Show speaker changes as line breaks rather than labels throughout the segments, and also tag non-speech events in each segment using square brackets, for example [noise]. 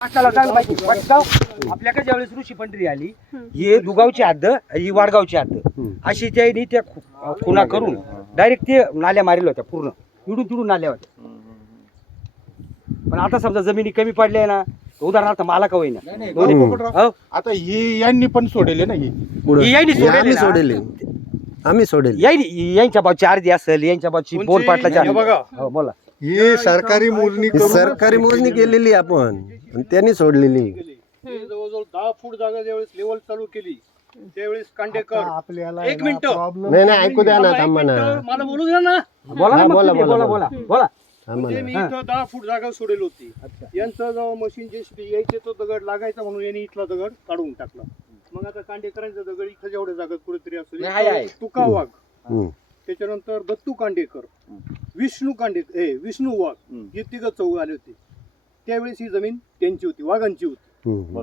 वडगाव आपल्याकडे ज्यावेळेस ऋषी पंढरी आली ही दुगावची हद्द ही वाडगावची हद्द अशी त्यांनी त्या खु- खुणा करून डायरेक्ट ते नाल्या मारेल होत्या पूर्ण. इडून तिडून नाल्या होत्या. पण आता समजा जमिनी कमी पडल्या ना उदाहरणार्थ मला का होईना
नाही,
दोन्ही-
पोपटराव.
हो.
आता ही यांनी पण सोडेले ना ही.
पुढं.
ही यांनी
हे
सोडेल
आम्ही
ना.
सोडेल. आम्ही सोडेल.
यांनी यांच्या बाजूची अर्धी असेल यांच्या बाजूची बोन पाटलाची अर्धी. हो, बोला.
हे सरकारी मोजणी
ही
करून
सरकारी मोजणी केलेली आपण. आणि त्यांनी सोडलेली.
जवळजवळ दहा फूट जागा ज्यावेळेस लेवल चालू केली त्यावेळेस कांडेकर.
आपल्याला
एक मिनिट.
प्रॉब्लेम
नाही नाही ऐकू द्या ना
एक
थांबा ना.
मिनिटं, मला बोलू द्या ना.
बोला ना
बोला, बोला,
बोला बोला.
थांबा
म्हणजे
ना
मी इथं दहा फूट जागा सोडेल होती. यांचं जेव्हा मशीन जे यायचे तो दगड लागायचा म्हणून यांनी इथला दगड काढून टाकला. मग आता कांडेकरांचा दगड इथं जेवढ्या जागात कुठेतरी
आहे, आहे.
असतो तुका वाघ.
हम्म.
त्याच्यानंतर दत्तू कांडेकर. विष्णू कांडे ए विष्णू वाघ हे तिघ चौघ आले होते त्यावेळेस ही जमीन त्यांची होती वाघांची होती
हम्म.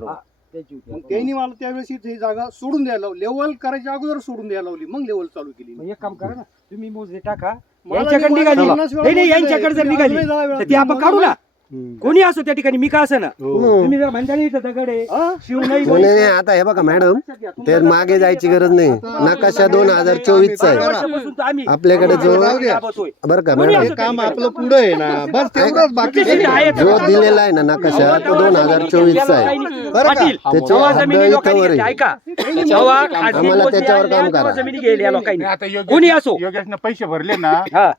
त्यांची होती.
मग त्यांनी मला त्यावेळेस ही जागा सोडून द्यायला लावली लेवल करायच्या अगोदर सोडून द्यायला लावली मग लेवल चालू केली
एक काम करा ना तुम्ही मोजणी टाका यांच्याकडे निघाली. यांच्याकडे जर निघाली तर ती आपण काढू ना. कोणी असो त्या ठिकाणी मी का असं ना
हम्म.
तुम्ही जर म्हणता नाही इथं दगड आहे.
हा?
शिव नाही
नाही नाही, आता हे बघा मॅडम ते मागे जायची गरज नाही. नकाशा दोन हजार चोवीस चा आहे
वर्षापासून तर आम्ही
आपल्याकडे जो
राबवतोय.
बरं का
कोणी
मॅडम?
असो
काम. आपलं पुढे आहे ना. बस तेवढंच बाकी
आहे
जो दिलेला आहे ना नकाशा तो दोन हजार चोवीस चा आहे.
बरं का?
पाटील,
त्याच्यावर
जेव्हा
हद्द
जमिनी
इथं
लोकांनी
वर आहे.
घेतल्या, ऐका. जेव्हा खाजगी
आम्हाला त्याच्यावर काम करा.
जमिनी गेल्या लोकांनी.
नाही, आता योगेश-
कोणी असो.
योगेशनं पैसे भरले ना
हा.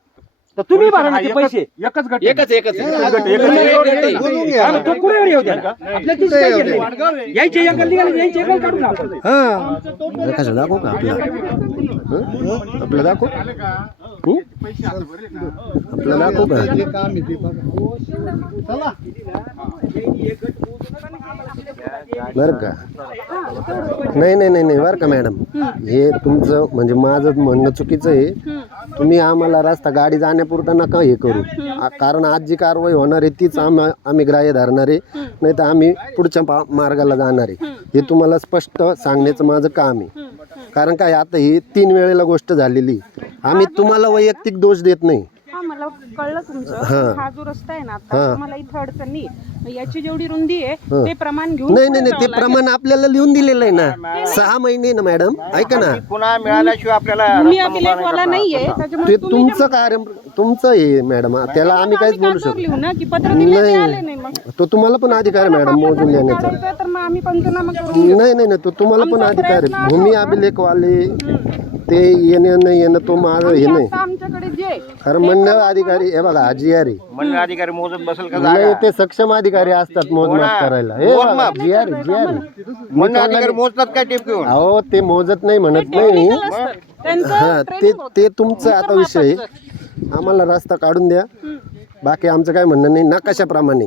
तर तुम्ही भरा ना ते
एकच-
पैसे
एकच गट
एकच एकच
एकच गट एकच गट.
बोलून घ्या
हा,
ना.
मग तो कुठेवर येऊ द्या ना. आपल्या तिथं काय केलंय?
वाडगाव आहे.
यायचे एकल निघाले यायचे एकल काढू ना आपण.
हा नकाशा दाखवू का आपला हं? आपलं दाखवू हं?
पैसे आता भरले ना
आपलं दाखवू का
जे काम आहे ते बघा चला
बरं का नाही नाही नाही नाही बरं का मॅडम हे तुमचं म्हणजे माझं म्हणणं चुकीचं आहे तुम्ही आम्हाला रस्ता गाडी जाण्यापुरता नका हे करू. आ- कारण आज जी कारवाई होणार आहे तीच आम आम्ही ग्राह्य धरणार आहे. नाही तर आम्ही पुढच्या पा मार्गाला जाणार आहे. हे तुम्हाला स्पष्ट सांगण्याचं माझं काम आहे. कारण काय आता ही तीन वेळेला गोष्ट झालेली आम्ही तुम्हाला वैयक्तिक दोष देत नाही.
कळलं
हा.
तुमचं हा जो रस्ता आहे ना
हा.
आता मला इथं अडचण नाही. याची जेवढी रुंदी आहे
हा.
ते प्रमाण घेऊन
नाही नाही नाही ते. प्रमाण आपल्याला लिहून दिलेलं आहे ना. सहा महिने ना मॅडम. ऐका ना.
पुन्हा मिळाल्याशिवाय आपल्याला
भूमी अभिलेखवाला नाहीये त्याच्यामुळे
ते
तुम्ही
तुमचं कार्य तुमचं आहे मॅडम. त्याला आम्ही काहीच बोलू शकतो
लिहू ना की पत्र दिले
नाही.
मिळाले नाही मग.
तो तुम्हाला पण अधिकार आहे मॅडम मोजून देण्याचा
काढायचं तर मग आम्ही पंचनामा करून घेऊ.
नाही नाही नाही तो तुम्हाला पण अधिकार आहे. भूमी. अभिलेखवाले. ते येणं न येणं तो माझं हे नाही
आता आमच्याकडे जे
कारण मंडळ अधिकारी हे बघा जी आर
मंडळ अधिकारी मोजत बसेल का
नाही ते सक्षम अधिकारी असतात मोजमाप करायला. हे जी आर जी आर
मंडळ अधिकारी मोजतात काय टेप घेऊन?
अहो ते मोजत नाही म्हणत नाही.
त्यांचं
हा ते
training होतं.
ते तुमचं आता विषय. आहे. आम्हाला रस्ता काढून द्या. बाकी आमचं काय म्हणणं नाही. नकाशाप्रमाणे.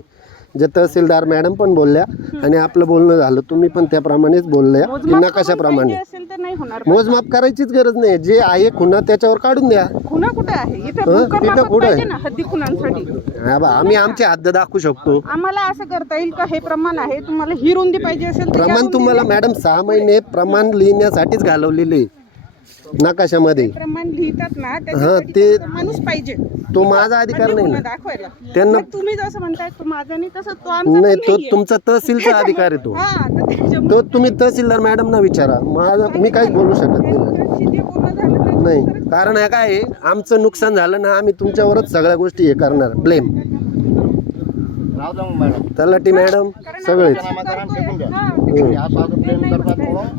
जे तहसीलदार मॅडम पण बोलल्या आणि आपलं बोलणं झालं तुम्ही पण त्याप्रमाणेच बोलल्या की
मोजमाप करून
नकाशाप्रमाणे
पाहिजे असेल तर नाही होणार
मोजमाप करायचीच गरज नाही. जे आहे खुणा त्याच्यावर काढून द्या.
खुणा कुठे आहे? इथे
हं?
भूकर
तिथं
मापक
कुठं आहे?
पाहिजे ना हद्दी खुणांसाठी.
हा बा, आम्ही आमची हद्द दाखवू शकतो.
आम्हाला असं करता येईल का? हे प्रमाण आहे. तुम्हाला ही रुंदी पाहिजे असेल तर या
प्रमाण तुम्हाला मॅडम सहा महिने प्रमाण लिहिण्यासाठीच घालवलेले नकाशामध्ये?
प्रमाण लिहितात ना
हा,
त्याच्यासाठी
ते-
माणूस पाहिजे.
तो माझा अधिकार
हद्दी
नाही
दाखवायला?
त्यांना
मग तुम्ही जसं म्हणताय तो माझा नाही तसं तो आमचा
नाही
पण
तो
नाहीये.
तुमचा तहसीलचा अधिकार आहे तो.
हा तर त्याच्यामुळे
तो तुम्ही तहसीलदार मॅडमना विचारा. माझा मी काहीच बोलू शकत नाही.
त्याच्याशी जे बोलणं झालं तर
नाही. कारण हे काय आहे, आमचं नुकसान झालं ना आम्ही तुमच्यावरच सगळ्या गोष्टी हे करणार. ब्लेम
मग मॅडम?
तलाठी मॅडम. सगळेच.
हा,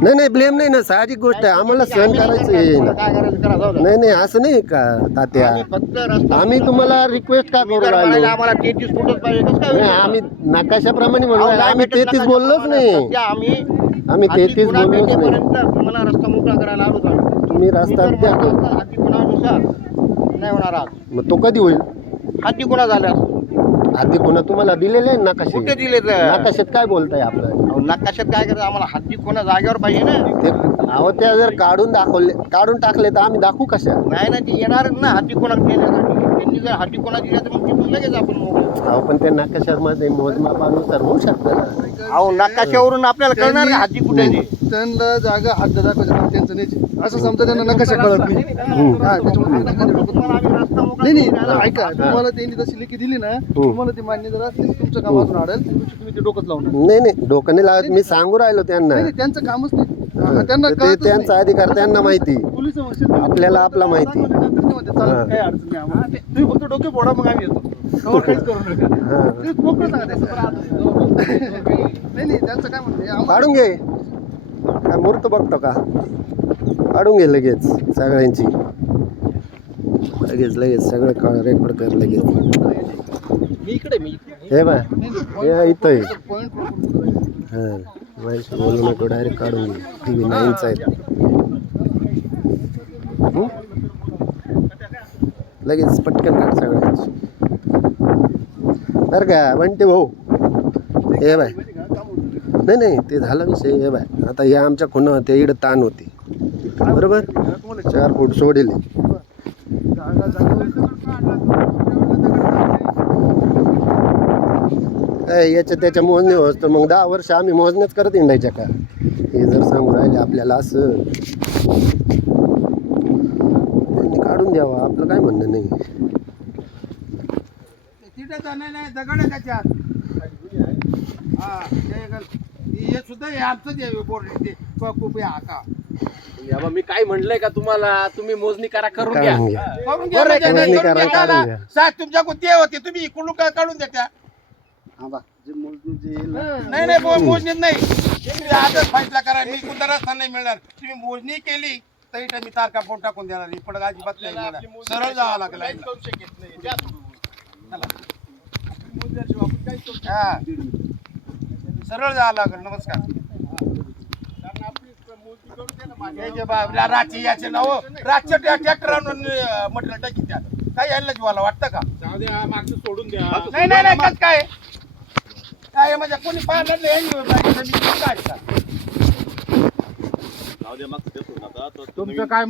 नाही नाही ब्लेम नाही. ना. साहजिक गोष्ट आहे. आम्हाला सहन करायचं आहे ना. नाही नाही असं नाही का तात्या?
फक्त रस्ता
आम्ही तुम्हाला रिक्वेस्ट का करू राहिलो? नाही? आम्ही नकाशाप्रमाणे म्हणलो
अहो, दहा
आम्ही तेहतीस बोललोच नाही.
आम्ही
आम्ही
हाती
तेहतीस बोललोच नाही.
तुम्हाला रस्ता मोकळा करायला आलो
तुम्ही रस्ता द्या.
नाही होणार आज.
मग तो कधी होईल?
हाती गुन्हा झाला
आधी पुन्हा तुम्हाला दिलेले आहे नकाशे
कुठे दिले तर
नकाशात काय बोलताय आपलं?
अहो, नकाशात काय करायचं आम्हाला हाती गुन्हा जागेवर पाहिजे ना.
ते अहो त्या जर काढून दाखवले काढून टाकले तर आम्ही दाखवू कशा?
नाही ना ती येणारच ना हाती कोणा देण्यासाठी त्यांनी जर हाती कोणा दिला तर मग तिथून लगेच आपण मोकळे
अहो पण ते नकाशामध्ये मोजमापानुसार होऊ शकतं ना.
अहो नकाशावरून आपल्याला कळणार का हाती कुठे आहे ते?
त्यांना जागा हद्द दाखवायचं काम त्यांचं नाही असं समजा त्यांना नकाशा कळत नाही. हा, त्याच्यामुळे ते नाही ऐका तुम्हाला त्यांनी जशी लेखी दिली ना तुम्हाला ती मान्य जर असली तर तुमचं काम अजून अडेल तुम्ही ते डोकंच लावणार
नाही नाही डोकं नाही लावत. मी सांगू राहिलो त्यांना.
नाही नाही, त्यांचं कामच नाही. त्यांना
ते
कळतच
त्यांचा अधिकार त्यांना माहिती. आपल्याला आपला माहिती.
नंतर ते म्हणतात, चालेल,
हा.
काही अडचण नाही आम्हाला. तुम्ही फक्त डोके फोडा मग आम्ही येतो. कवर [laughs] काहीच करू नका.
हा.
ते मोकळं सांगा त्याचं. [laughs] नाही नाही त्यांचं काय म्हणते आम्हाला
काढून घे. काय मूर्त बघतो का? काढून घे लगेच सगळ्यांची. लगेच लगेच सगळं रेकॉर्ड कर लगेच. हे बाय हे इथं हां बोलू नको डायरेक्ट काढून घे. टी व्ही नाईनचा आहे? लगेच पटकन काढ सगळ्यांची. बरं का म्हणते भाऊ. हे बाय नाही नाही ते झालं विषय हे बाय. आता या आमच्या खुणा ते इकडं ताण होती. बरोबर? चार फूट सोडेल. याच्या त्याच्या मोजणी होत तर मग दहा वर्ष आम्ही मोजण्याच करत इंडायच्या का? हे जर सांगू राहिले आपल्याला असं. त्यांनी काढून द्यावा आपलं काय म्हणणं नाही.
दगड आहे त्याच्यात हा हे सुद्धा हे आमचंच आहे बोर्ड ते खूप का?
बाबा मी काय म्हणलंय का तुम्हाला? तुम्ही मोजणी करा करून घ्या.
करून घ्या.
बरं,
म्हणजे
मोजणी
करून
करा,
घ्या.
काढून
ना.
घ्या.
साहेब तुमच्या ते होते? तुम्ही इकडून का काढून देत्या नाही नाही मो- मोजणीत नाही. तुम्ही आजच फैसला करा मी कोणता रस्ता नाही मिळणार. तुम्ही मोजणी केली तरी मी तारखा फोन टाकून देणार नाही पण अजिबात नाही मिळणार. सरळ जावं लागेल. हा. सरळ जावं लागेल. नमस्कार. हे रातचे याचे नाव. रातच्या ट्रॅक्टर आणून मटेरियल टाकी त्या काय यायला जीवाला वाटतं का?
सोडून द्या.
नाही नाही नाही कसं काय? काय म्हणजे कोणी पाहिलं नाही हे काय? तुमचं काय